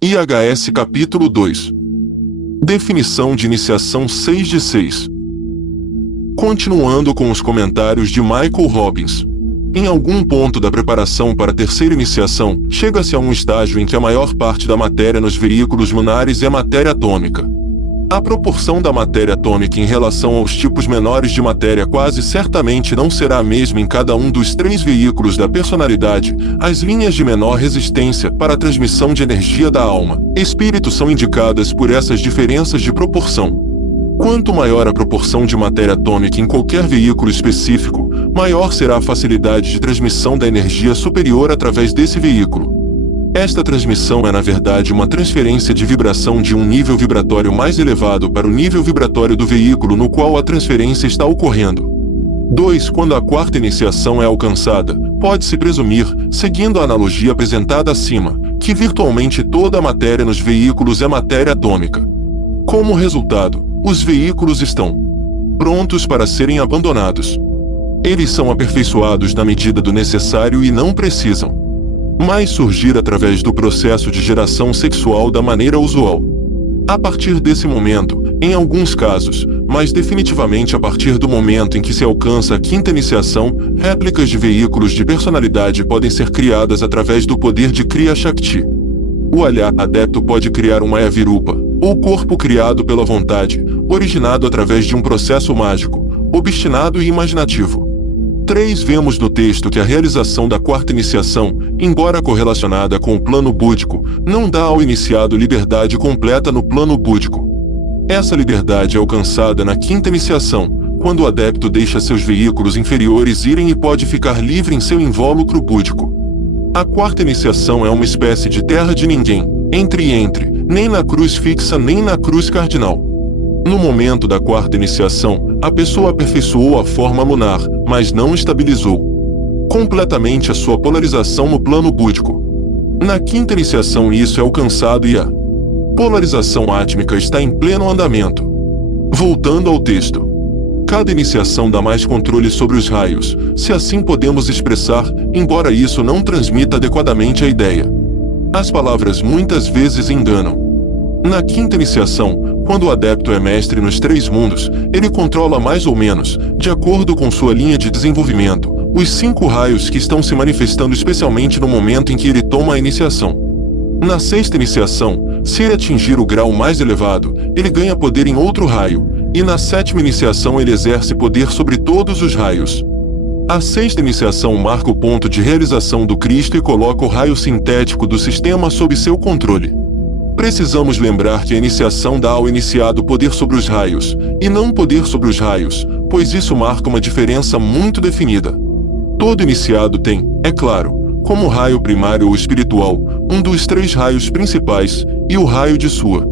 IHS Capítulo 2. Definição de iniciação 6 de 6. Continuando com os comentários de Michael Robbins. Em algum ponto da preparação para a terceira iniciação, chega-se a um estágio em que a maior parte da matéria nos veículos lunares é matéria atômica. A proporção da matéria atômica em relação aos tipos menores de matéria quase certamente não será a mesma em cada um dos 3 veículos da personalidade. As linhas de menor resistência para a transmissão de energia da alma, espírito são indicadas por essas diferenças de proporção. Quanto maior a proporção de matéria atômica em qualquer veículo específico, maior será a facilidade de transmissão da energia superior através desse veículo. Esta transmissão é na verdade uma transferência de vibração de um nível vibratório mais elevado para o nível vibratório do veículo no qual a transferência está ocorrendo. 2. Quando a quarta iniciação é alcançada, pode-se presumir, seguindo a analogia apresentada acima, que virtualmente toda a matéria nos veículos é matéria atômica. Como resultado, os veículos estão prontos para serem abandonados. Eles são aperfeiçoados na medida do necessário e não precisam mais surgir através do processo de geração sexual da maneira usual. A partir desse momento, em alguns casos, mas definitivamente a partir do momento em que se alcança a quinta iniciação, réplicas de veículos de personalidade podem ser criadas através do poder de Kriya Shakti. O adepto pode criar um Maya Virupa, ou corpo criado pela vontade, originado através de um processo mágico, obstinado e imaginativo. 3. Vemos no texto que a realização da quarta iniciação, embora correlacionada com o plano búdico, não dá ao iniciado liberdade completa no plano búdico. Essa liberdade é alcançada na quinta iniciação, quando o adepto deixa seus veículos inferiores irem e pode ficar livre em seu invólucro búdico. A quarta iniciação é uma espécie de terra de ninguém, entre, nem na cruz fixa nem na cruz cardinal. No momento da quarta iniciação, a pessoa aperfeiçoou a forma lunar, mas não estabilizou completamente a sua polarização no plano búdico. Na quinta iniciação isso é alcançado e a polarização átmica está em pleno andamento. Voltando ao texto. Cada iniciação dá mais controle sobre os raios, se assim podemos expressar, embora isso não transmita adequadamente a ideia. As palavras muitas vezes enganam. Na quinta iniciação, quando o adepto é mestre nos 3 mundos, ele controla mais ou menos, de acordo com sua linha de desenvolvimento, os 5 raios que estão se manifestando especialmente no momento em que ele toma a iniciação. Na sexta iniciação, se ele atingir o grau mais elevado, ele ganha poder em outro raio, e na sétima iniciação ele exerce poder sobre todos os raios. A sexta iniciação marca o ponto de realização do Cristo e coloca o raio sintético do sistema sob seu controle. Precisamos lembrar que a iniciação dá ao iniciado poder sobre os raios, e não poder sobre os raios, pois isso marca uma diferença muito definida. Todo iniciado tem, é claro, como raio primário ou espiritual, um dos 3 raios principais, e o raio de sua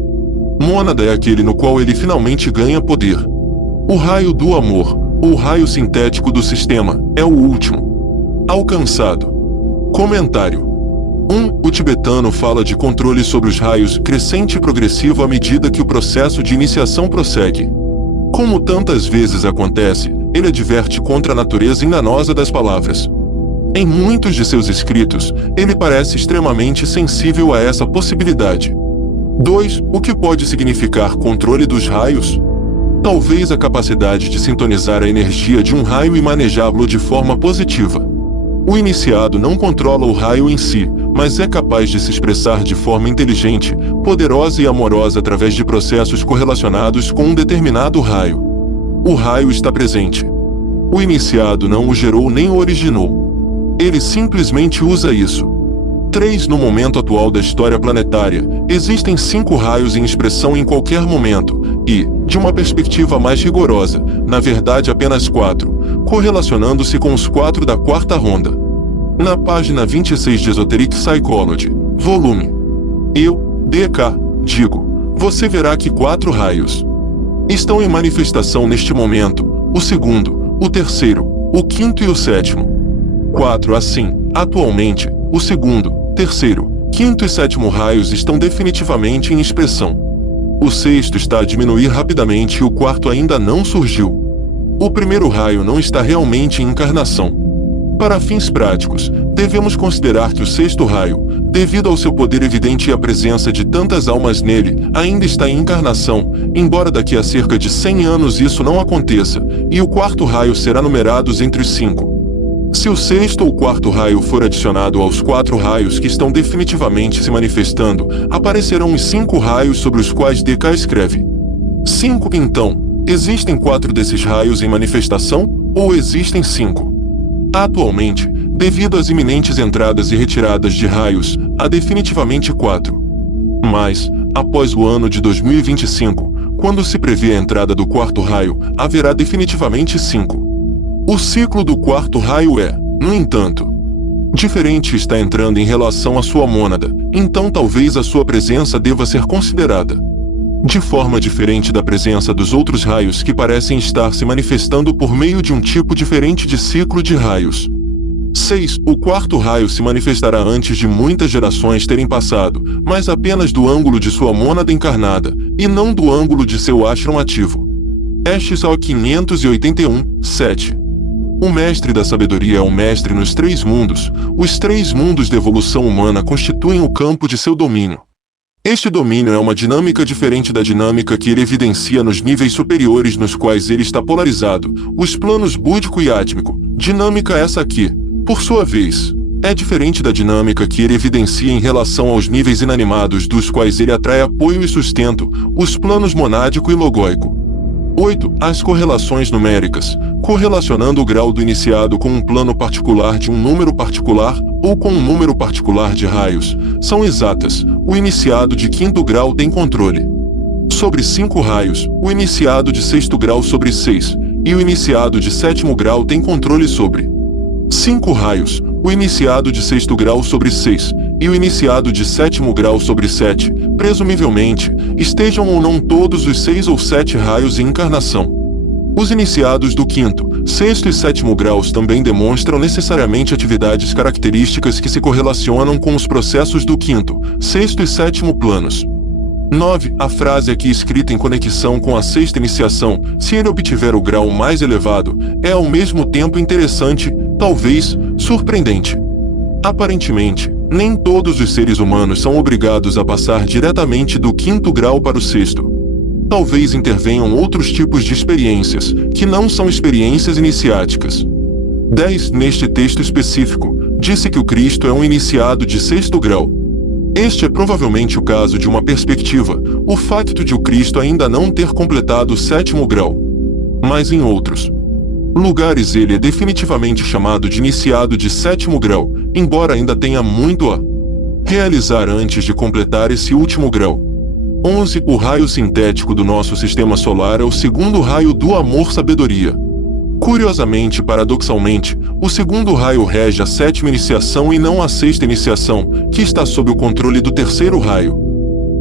mônada é aquele no qual ele finalmente ganha poder. O raio do amor, ou raio sintético do sistema, é o último alcançado. Comentário. 1. O tibetano fala de controle sobre os raios crescente e progressivo à medida que o processo de iniciação prossegue. Como tantas vezes acontece, ele adverte contra a natureza enganosa das palavras. Em muitos de seus escritos, ele parece extremamente sensível a essa possibilidade. 2. O que pode significar controle dos raios? Talvez a capacidade de sintonizar a energia de um raio e manejá-lo de forma positiva. O iniciado não controla o raio em si, mas é capaz de se expressar de forma inteligente, poderosa e amorosa através de processos correlacionados com um determinado raio. O raio está presente. O iniciado não o gerou nem o originou. Ele simplesmente usa isso. 3. No momento atual da história planetária, existem 5 raios em expressão em qualquer momento, e, de uma perspectiva mais rigorosa, na verdade apenas 4, correlacionando-se com os 4 da quarta ronda. Na página 26 de Esoteric Psychology, volume Eu, D.K., digo, você verá que 4 raios estão em manifestação neste momento, o segundo, o terceiro, o quinto e o sétimo. 4 assim, atualmente, o segundo, terceiro, quinto e sétimo raios estão definitivamente em expressão. O sexto está a diminuir rapidamente e o quarto ainda não surgiu. O primeiro raio não está realmente em encarnação. Para fins práticos, devemos considerar que o sexto raio, devido ao seu poder evidente e à presença de tantas almas nele, ainda está em encarnação, embora daqui a cerca de 100 anos isso não aconteça, e o quarto raio será numerado entre os 5. Se o sexto ou quarto raio for adicionado aos 4 raios que estão definitivamente se manifestando, aparecerão os 5 raios sobre os quais DK escreve. 5. Então, existem 4 desses raios em manifestação, ou existem 5? Atualmente, devido às iminentes entradas e retiradas de raios, há definitivamente 4. Mas, após o ano de 2025, quando se prevê a entrada do quarto raio, haverá definitivamente 5. O ciclo do quarto raio é, no entanto, diferente e está entrando em relação à sua mônada, então talvez a sua presença deva ser considerada de forma diferente da presença dos outros raios que parecem estar se manifestando por meio de um tipo diferente de ciclo de raios. 6. O quarto raio se manifestará antes de muitas gerações terem passado, mas apenas do ângulo de sua mônada encarnada, e não do ângulo de seu ashram ativo. Estes 581, 7. O mestre da sabedoria é o mestre nos 3 mundos. Os 3 mundos da evolução humana constituem o campo de seu domínio. Este domínio é uma dinâmica diferente da dinâmica que ele evidencia nos níveis superiores nos quais ele está polarizado, os planos búdico e átmico. Dinâmica essa aqui, por sua vez, é diferente da dinâmica que ele evidencia em relação aos níveis inanimados dos quais ele atrai apoio e sustento, os planos monádico e logóico. 8. As correlações numéricas, correlacionando o grau do iniciado com um plano particular de um número particular, ou com um número particular de raios, são exatas. O iniciado de 5º grau tem controle sobre 5 raios, o iniciado de 6º grau sobre 6, e o iniciado de 7º grau tem controle sobre 5 raios, o iniciado de 6º grau sobre 6, e o iniciado de 7º grau sobre 7, presumivelmente, estejam ou não todos os 6 ou 7 raios em encarnação. Os iniciados do 5º, 6º e 7º graus também demonstram necessariamente atividades características que se correlacionam com os processos do 5º, 6º e 7º planos. 9. A frase aqui escrita em conexão com a 6ª iniciação, se ele obtiver o grau mais elevado, é ao mesmo tempo interessante, talvez, surpreendente. Aparentemente, nem todos os seres humanos são obrigados a passar diretamente do 5º grau para o 6º. Talvez intervenham outros tipos de experiências, que não são experiências iniciáticas. 10. Neste texto específico, disse que o Cristo é um iniciado de 6º grau. Este é provavelmente o caso de uma perspectiva, o facto de o Cristo ainda não ter completado o 7º grau. Mas em outros lugares ele é definitivamente chamado de iniciado de 7º grau, embora ainda tenha muito a realizar antes de completar esse último grau. 11. O raio sintético do nosso sistema solar é o 2º raio do amor-sabedoria. Curiosamente e paradoxalmente, o 2º raio rege a 7ª iniciação e não a 6ª iniciação, que está sob o controle do 3º raio.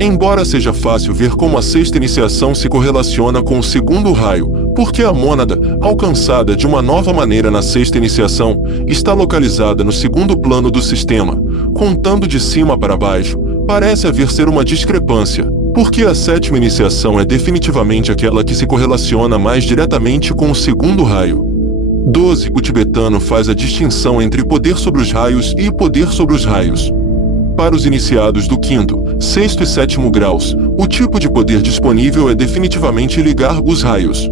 Embora seja fácil ver como a 6ª iniciação se correlaciona com o 2º raio, porque a mônada, alcançada de uma nova maneira na 6ª iniciação, está localizada no 2º plano do sistema, contando de cima para baixo, parece haver ser uma discrepância, porque a 7ª iniciação é definitivamente aquela que se correlaciona mais diretamente com o 2º raio. 12. O tibetano faz a distinção entre poder sobre os raios e poder sobre os raios. Para os iniciados do 5º, 6º e 7º graus, o tipo de poder disponível é definitivamente ligar os raios.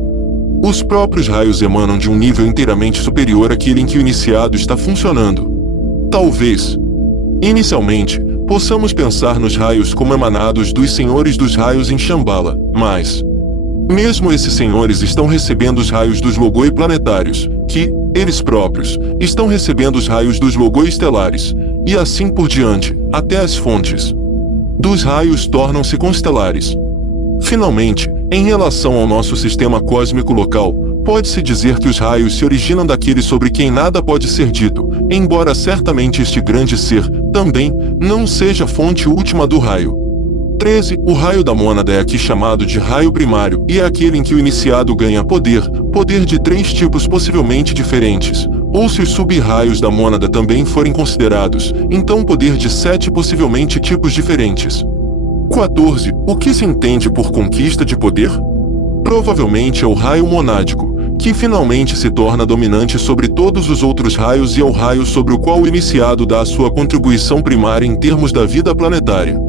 Os próprios raios emanam de um nível inteiramente superior àquele em que o iniciado está funcionando. Talvez, inicialmente, possamos pensar nos raios como emanados dos senhores dos raios em Shambhala, mas mesmo esses senhores estão recebendo os raios dos logoi planetários, que, eles próprios, estão recebendo os raios dos logoi estelares, e assim por diante, até as fontes dos raios tornam-se constelares. Finalmente, em relação ao nosso sistema cósmico local, pode-se dizer que os raios se originam daquele sobre quem nada pode ser dito, embora certamente este grande ser, também, não seja a fonte última do raio. 13. O raio da mônada é aqui chamado de raio primário, e é aquele em que o iniciado ganha poder de 3 tipos possivelmente diferentes, ou se os sub-raios da mônada também forem considerados, então poder de 7 possivelmente tipos diferentes. 14. O que se entende por conquista de poder? Provavelmente é o raio monádico, que finalmente se torna dominante sobre todos os outros raios e é o raio sobre o qual o iniciado dá a sua contribuição primária em termos da vida planetária.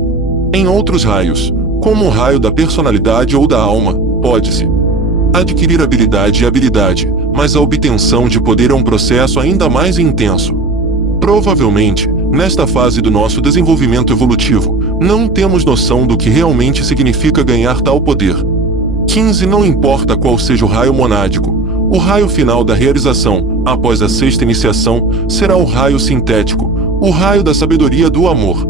Em outros raios, como o raio da personalidade ou da alma, pode-se adquirir habilidade e habilidade, mas a obtenção de poder é um processo ainda mais intenso. Provavelmente, nesta fase do nosso desenvolvimento evolutivo, não temos noção do que realmente significa ganhar tal poder. 15. Não importa qual seja o raio monádico, o raio final da realização, após a sexta iniciação, será o raio sintético, o raio da sabedoria do amor.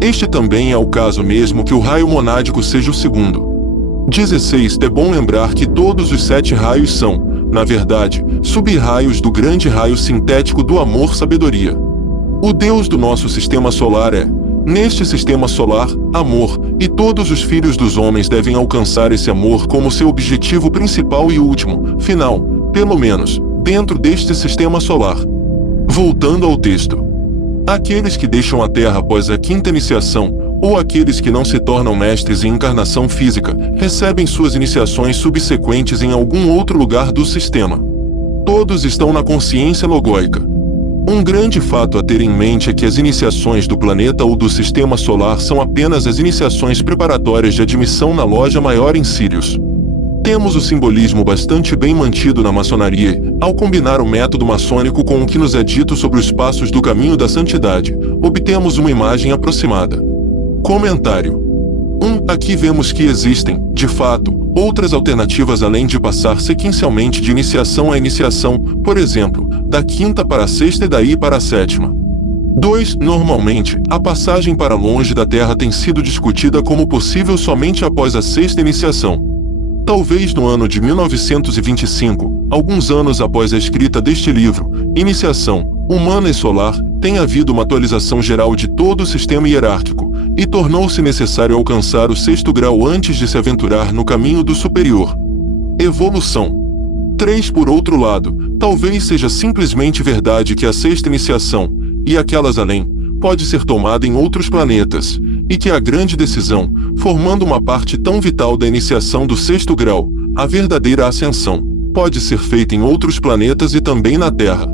Este também é o caso mesmo que o raio monádico seja o segundo. 16. É bom lembrar que todos os 7 raios são, na verdade, sub-raios do grande raio sintético do amor-sabedoria. O Deus do nosso sistema solar é, neste sistema solar, amor, e todos os filhos dos homens devem alcançar esse amor como seu objetivo principal e último, final, pelo menos, dentro deste sistema solar. Voltando ao texto. Aqueles que deixam a Terra após a quinta iniciação, ou aqueles que não se tornam mestres em encarnação física, recebem suas iniciações subsequentes em algum outro lugar do sistema. Todos estão na consciência logóica. Um grande fato a ter em mente é que as iniciações do planeta ou do sistema solar são apenas as iniciações preparatórias de admissão na loja maior em Sirius. Temos o simbolismo bastante bem mantido na maçonaria, ao combinar o método maçônico com o que nos é dito sobre os passos do caminho da santidade, obtemos uma imagem aproximada. Comentário. 1. Aqui vemos que existem, de fato, outras alternativas além de passar sequencialmente de iniciação a iniciação, por exemplo, da quinta para a sexta e daí para a sétima. 2. Normalmente, a passagem para longe da Terra tem sido discutida como possível somente após a sexta iniciação. Talvez no ano de 1925, alguns anos após a escrita deste livro, Iniciação, Humana e Solar, tenha havido uma atualização geral de todo o sistema hierárquico, e tornou-se necessário alcançar o 6º grau antes de se aventurar no caminho do superior. Evolução. 3. Por outro lado, talvez seja simplesmente verdade que a sexta iniciação, e aquelas além, pode ser tomada em outros planetas, e que a grande decisão, formando uma parte tão vital da iniciação do 6º grau, a verdadeira ascensão, pode ser feita em outros planetas e também na Terra.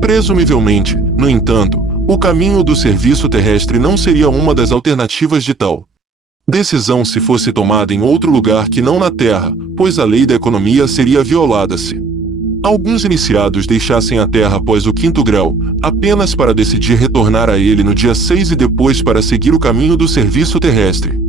Presumivelmente, no entanto, o caminho do serviço terrestre não seria uma das alternativas de tal decisão se fosse tomada em outro lugar que não na Terra, pois a lei da economia seria violada se alguns iniciados deixassem a Terra após o 5º grau, apenas para decidir retornar a ele no dia 6 e depois para seguir o caminho do serviço terrestre.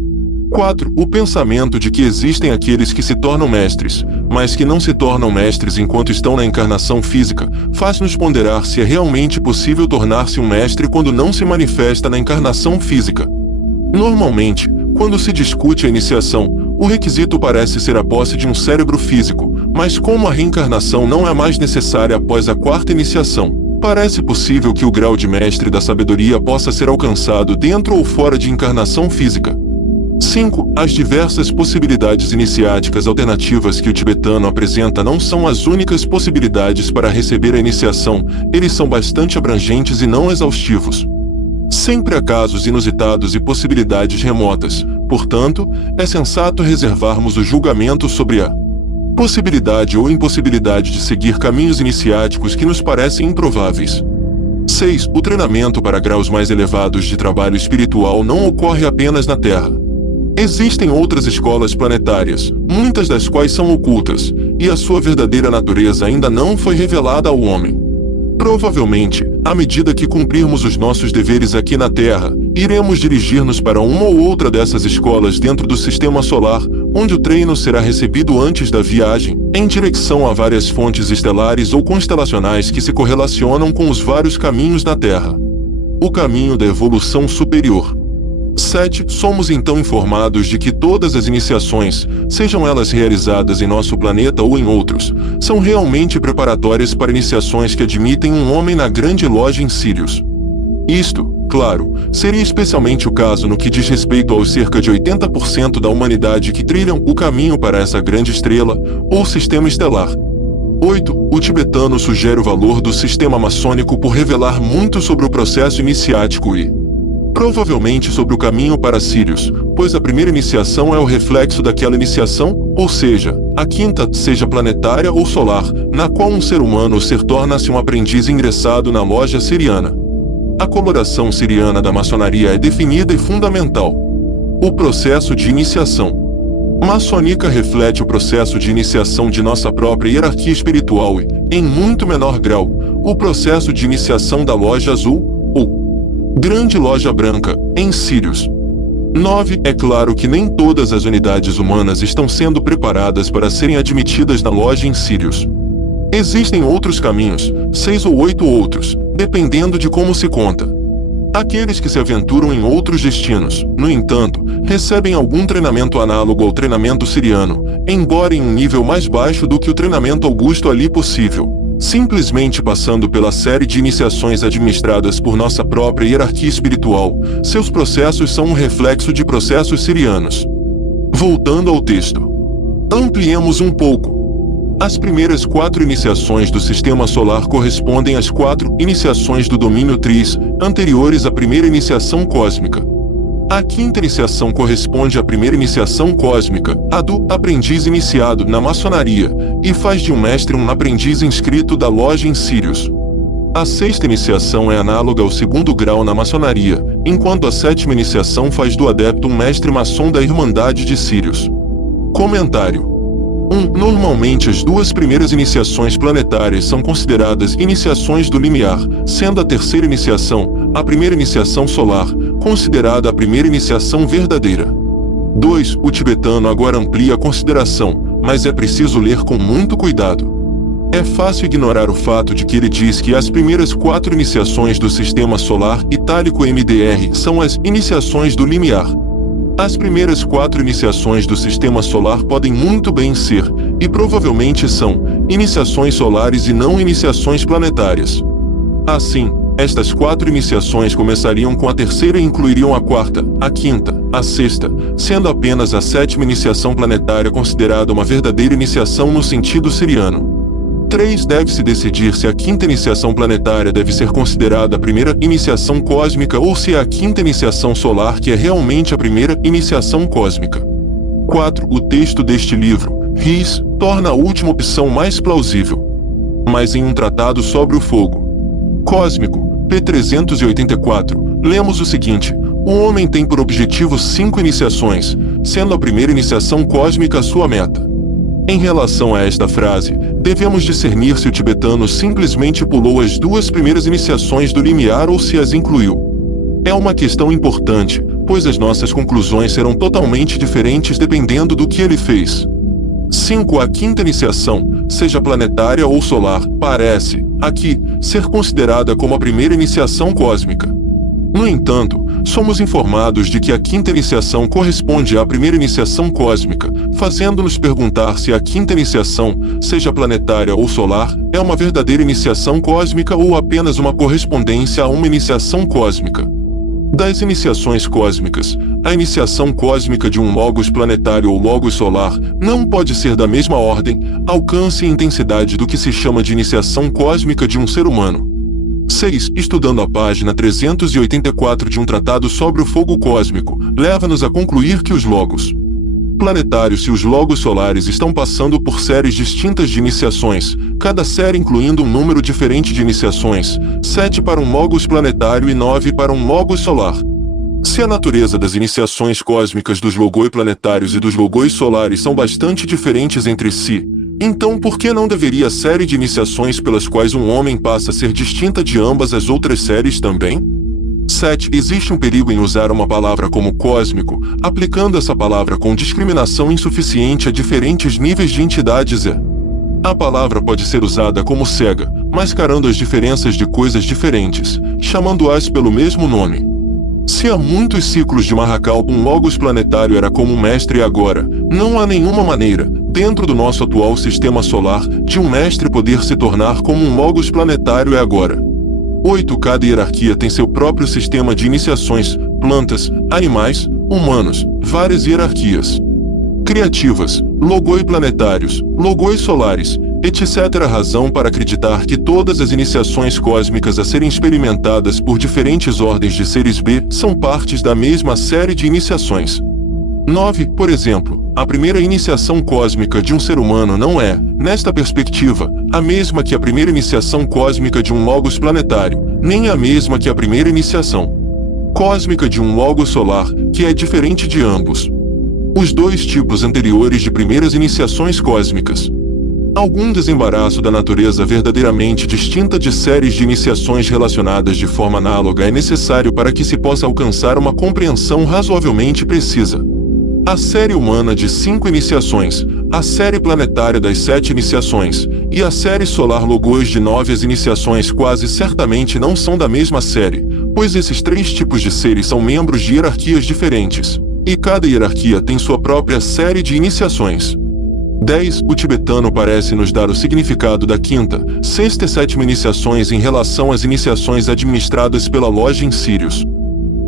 4. O pensamento de que existem aqueles que se tornam mestres, mas que não se tornam mestres enquanto estão na encarnação física, faz-nos ponderar se é realmente possível tornar-se um mestre quando não se manifesta na encarnação física. Normalmente, quando se discute a iniciação, o requisito parece ser a posse de um cérebro físico, mas como a reencarnação não é mais necessária após a 4ª iniciação, parece possível que o grau de mestre da sabedoria possa ser alcançado dentro ou fora de encarnação física. 5. As diversas possibilidades iniciáticas alternativas que o tibetano apresenta não são as únicas possibilidades para receber a iniciação, eles são bastante abrangentes e não exaustivos. Sempre há casos inusitados e possibilidades remotas, portanto, é sensato reservarmos o julgamento sobre a possibilidade ou impossibilidade de seguir caminhos iniciáticos que nos parecem improváveis. 6. O treinamento para graus mais elevados de trabalho espiritual não ocorre apenas na Terra. Existem outras escolas planetárias, muitas das quais são ocultas, e a sua verdadeira natureza ainda não foi revelada ao homem. Provavelmente, à medida que cumprirmos os nossos deveres aqui na Terra, iremos dirigir-nos para uma ou outra dessas escolas dentro do sistema solar, onde o treino será recebido antes da viagem, em direção a várias fontes estelares ou constelacionais que se correlacionam com os vários caminhos da Terra. O caminho da evolução superior. 7. Somos então informados de que todas as iniciações, sejam elas realizadas em nosso planeta ou em outros, são realmente preparatórias para iniciações que admitem um homem na grande loja em Sirius. Isto, claro, seria especialmente o caso no que diz respeito aos cerca de 80% da humanidade que trilham o caminho para essa grande estrela, ou sistema estelar. 8. O tibetano sugere o valor do sistema maçônico por revelar muito sobre o processo iniciático e Provavelmente sobre o caminho para Sirius, pois a primeira iniciação é o reflexo daquela iniciação, ou seja, a quinta, seja planetária ou solar, na qual um ser humano ou ser torna-se um aprendiz ingressado na loja siriana. A coloração siriana da maçonaria é definida e fundamental. O processo de iniciação maçônica reflete o processo de iniciação de nossa própria hierarquia espiritual e, em muito menor grau, o processo de iniciação da loja azul, ou Grande Loja Branca, em Sirius. 9. É claro que nem todas as unidades humanas estão sendo preparadas para serem admitidas na loja em Sirius. Existem outros caminhos, 6 ou 8 outros, dependendo de como se conta. Aqueles que se aventuram em outros destinos, no entanto, recebem algum treinamento análogo ao treinamento siriano, embora em um nível mais baixo do que o treinamento augusto ali possível, simplesmente passando pela série de iniciações administradas por nossa própria hierarquia espiritual. Seus processos são um reflexo de processos sirianos. Voltando ao texto. Ampliemos um pouco. As primeiras 4 iniciações do Sistema Solar correspondem às 4 iniciações do domínio Tris, anteriores à primeira iniciação cósmica. A quinta iniciação corresponde à primeira iniciação cósmica, a do aprendiz iniciado na maçonaria, e faz de um mestre um aprendiz inscrito da loja em Sirius. A sexta iniciação é análoga ao segundo grau na maçonaria, enquanto a sétima iniciação faz do adepto um mestre maçom da Irmandade de Sirius. Comentário. 1. Normalmente as 2 primeiras iniciações planetárias são consideradas iniciações do limiar, sendo a terceira iniciação, a primeira iniciação solar, considerada a primeira iniciação verdadeira. 2. O tibetano agora amplia a consideração, mas é preciso ler com muito cuidado. É fácil ignorar o fato de que ele diz que as primeiras 4 iniciações do Sistema Solar Itálico MDR são as iniciações do limiar. As primeiras 4 iniciações do Sistema Solar podem muito bem ser, e provavelmente são, iniciações solares e não iniciações planetárias. Assim, estas 4 iniciações começariam com a terceira e incluiriam a quarta, a quinta, a sexta, sendo apenas a sétima iniciação planetária considerada uma verdadeira iniciação no sentido siriano. 3. Deve-se decidir se a quinta iniciação planetária deve ser considerada a primeira iniciação cósmica ou se é a quinta iniciação solar que é realmente a primeira iniciação cósmica. 4. O texto deste livro, RIS, torna a última opção mais plausível. Mas em um tratado sobre o fogo cósmico, p. 384, lemos o seguinte: o homem tem por objetivo 5 iniciações, sendo a primeira iniciação cósmica a sua meta. Em relação a esta frase, devemos discernir se o tibetano simplesmente pulou as 2 primeiras iniciações do limiar ou se as incluiu. É uma questão importante, pois as nossas conclusões serão totalmente diferentes dependendo do que ele fez. 5. A quinta iniciação, seja planetária ou solar, parece, aqui, ser considerada como a primeira iniciação cósmica. No entanto, somos informados de que a quinta iniciação corresponde à primeira iniciação cósmica, fazendo-nos perguntar se a quinta iniciação, seja planetária ou solar, é uma verdadeira iniciação cósmica ou apenas uma correspondência a uma iniciação cósmica. Das iniciações cósmicas, a iniciação cósmica de um logos planetário ou logos solar não pode ser da mesma ordem, alcance e intensidade do que se chama de iniciação cósmica de um ser humano. 6. Estudando a página 384 de um tratado sobre o fogo cósmico, leva-nos a concluir que os logos planetários e os logos solares estão passando por séries distintas de iniciações, cada série incluindo um número diferente de iniciações, 7 para um logos planetário e 9 para um logos solar. Se a natureza das iniciações cósmicas dos logoi planetários e dos logoi solares são bastante diferentes entre si, então por que não deveria a série de iniciações pelas quais um homem passa a ser distinta de ambas as outras séries também? 7. Existe um perigo em usar uma palavra como cósmico, aplicando essa palavra com discriminação insuficiente a diferentes níveis de entidades e a palavra pode ser usada como cega, mascarando as diferenças de coisas diferentes, chamando-as pelo mesmo nome. Se há muitos ciclos de Mahakal um logos planetário era como um mestre agora, não há nenhuma maneira, dentro do nosso atual sistema solar, de um mestre poder se tornar como um logos planetário é agora. 8. Cada hierarquia tem seu próprio sistema de iniciações, plantas, animais, humanos, várias hierarquias criativas, logoi planetários, logoi solares, etc. Razão para acreditar que todas as iniciações cósmicas a serem experimentadas por diferentes ordens de seres B são partes da mesma série de iniciações. 9. Por exemplo, a primeira iniciação cósmica de um ser humano não é, nesta perspectiva, a mesma que a primeira iniciação cósmica de um logos planetário, nem a mesma que a primeira iniciação cósmica de um logos solar, que é diferente de ambos. Os dois tipos anteriores de primeiras iniciações cósmicas. Algum desembaraço da natureza verdadeiramente distinta de séries de iniciações relacionadas de forma análoga é necessário para que se possa alcançar uma compreensão razoavelmente precisa. A série humana de 5 iniciações, a série planetária das 7 iniciações, e a série solar Logos de 9 as iniciações quase certamente não são da mesma série, pois esses 3 tipos de seres são membros de hierarquias diferentes, e cada hierarquia tem sua própria série de iniciações. 10. O tibetano parece nos dar o significado da 5ª, 6ª e 7ª iniciações em relação às iniciações administradas pela loja em Sírios.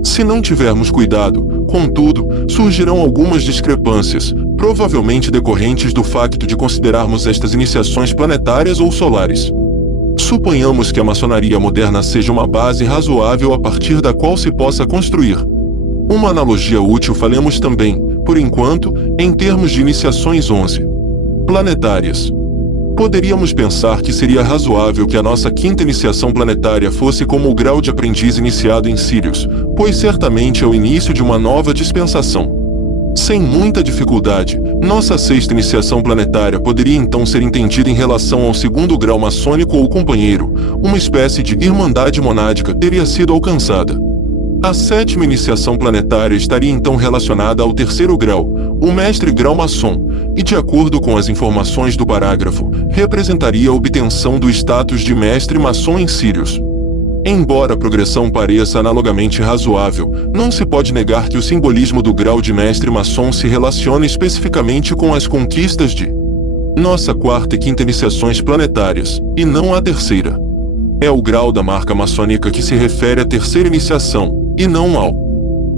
Se não tivermos cuidado, contudo, surgirão algumas discrepâncias, provavelmente decorrentes do facto de considerarmos estas iniciações planetárias ou solares. Suponhamos que a maçonaria moderna seja uma base razoável a partir da qual se possa construir uma analogia útil. Falemos também, por enquanto, em termos de iniciações 11 planetárias. Poderíamos pensar que seria razoável que a nossa 5ª iniciação planetária fosse como o grau de aprendiz iniciado em Sírios, pois certamente é o início de uma nova dispensação. Sem muita dificuldade, nossa 6ª iniciação planetária poderia então ser entendida em relação ao 2º grau maçônico ou companheiro, uma espécie de irmandade monádica teria sido alcançada. A 7ª iniciação planetária estaria então relacionada ao 3º grau, o mestre grau maçom, e de acordo com as informações do parágrafo, representaria a obtenção do status de mestre maçom em Sírios. Embora a progressão pareça analogamente razoável, não se pode negar que o simbolismo do grau de mestre maçom se relaciona especificamente com as conquistas de nossa 4ª e 5ª iniciações planetárias, e não a 3ª. É o grau da marca maçônica que se refere à 3ª iniciação, e não ao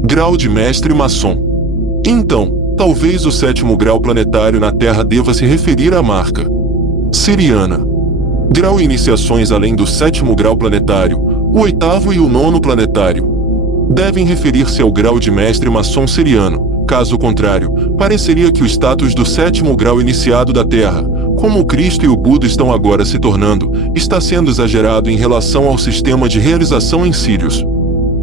grau de mestre maçom. Então, talvez o 7º grau planetário na Terra deva se referir à marca siriana. Grau e iniciações além do 7º grau planetário, o 8º e o 9º planetário, devem referir-se ao grau de mestre maçom siriano. Caso contrário, pareceria que o status do 7º grau iniciado da Terra, como o Cristo e o Buda estão agora se tornando, está sendo exagerado em relação ao sistema de realização em Sírios.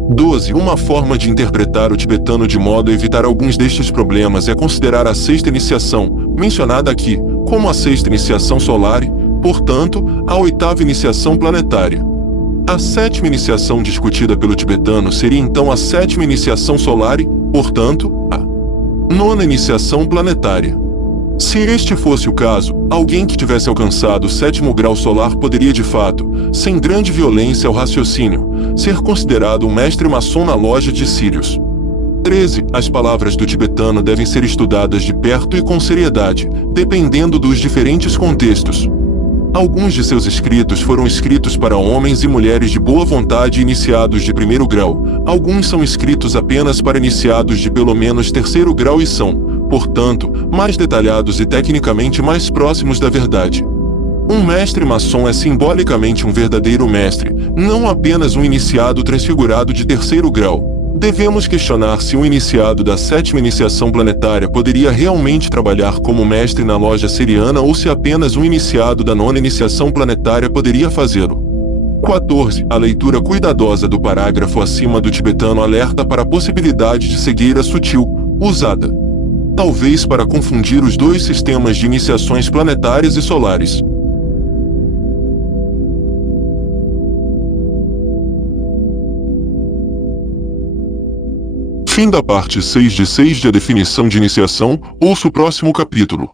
12. Uma forma de interpretar o tibetano de modo a evitar alguns destes problemas é considerar a 6ª iniciação, mencionada aqui, como a 6ª iniciação solar e, portanto, a 8ª iniciação planetária. A 7ª iniciação discutida pelo tibetano seria então a 7ª iniciação solar e, portanto, a 9ª iniciação planetária. Se este fosse o caso, alguém que tivesse alcançado o 7º grau solar poderia de fato, sem grande violência ao raciocínio, ser considerado um mestre maçom na loja de Sírios. 13. As palavras do tibetano devem ser estudadas de perto e com seriedade, dependendo dos diferentes contextos. Alguns de seus escritos foram escritos para homens e mulheres de boa vontade iniciados de 1º grau, alguns são escritos apenas para iniciados de pelo menos 3º grau e são, portanto, mais detalhados e tecnicamente mais próximos da verdade. Um mestre maçom é simbolicamente um verdadeiro mestre, não apenas um iniciado transfigurado de 3º grau. Devemos questionar se um iniciado da 7ª iniciação planetária poderia realmente trabalhar como mestre na loja siriana ou se apenas um iniciado da 9ª iniciação planetária poderia fazê-lo. 14. A leitura cuidadosa do parágrafo acima do tibetano alerta para a possibilidade de cegueira sutil, usada talvez para confundir os dois sistemas de iniciações planetárias e solares. Fim da parte 6 de 6 de A Definição de Iniciação. Ouça o próximo capítulo.